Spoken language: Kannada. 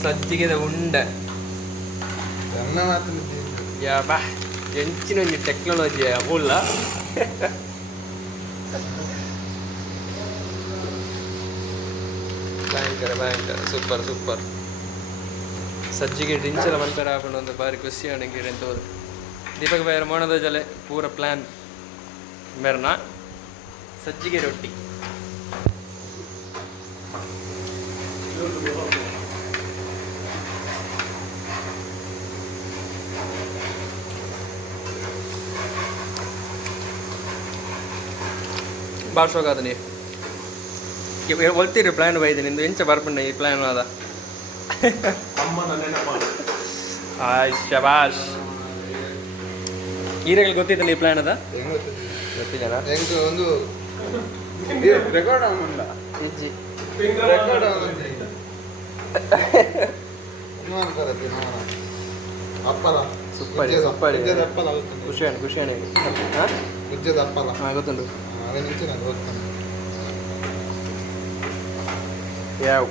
ಸಜ್ಜಿಗೆದ ಉಂಡೆ ಬಾ ಎಂಚಿನ ಒಂಜಿ ಟೆಕ್ನಾಲಜಿ ಅವುಲ್ಲ ಭಯಂಕರ ಸೂಪರ್ ಸಜ್ಜಿಗೆ ಡಿಂಚಲ ಮಲ್ಪೆರ ಹಾಕೊಂಡು ಒಂದು ಬಾರಿ ಖುಷಿ ಆണെങ്കിൽ ಎಂತೋದು ದೀಪಕ್ ಬೇರೆ ಮೋಣದ ಜಲೆ ಪೂರ ಪ್ಲಾನ್ ಮೇರನ ಸಜ್ಜಿಗೆ ರೊಟ್ಟಿ ಭಾಳ ಶೋಕ ಅದ ನೀವು ಒಲ್ತೀರಿ ಪ್ಲ್ಯಾನ್ ಬೈದೆ ನಿಂದು ಎಂಚ ಬರ್ಪಣ್ಣ ಈ ಪ್ಲ್ಯಾನ್ ಅದ ಶಬಾಷ್ ಈರೆಗಳು ಗೊತ್ತಿದ್ದಲ್ಲ ಈ ಪ್ಲ್ಯಾನ್ ಅದ ಗೊತ್ತಿಲ್ಲ ಒಂದು ರೆಕಾರ್ಡ್ ಆಗಲ್ಲ ಇಜ್ಜಿ ಅಪ್ಪಲ ಸೂಪರ್ ಖುಷಿ ಉಜ್ಜದ ಅಪ್ಪಲ ಹಾಂ ಗೊತ್ತುಂಟು ಅದೇ ನಿಂತು ನಾನು ಓದ್ತಾನೆ ಯಾವ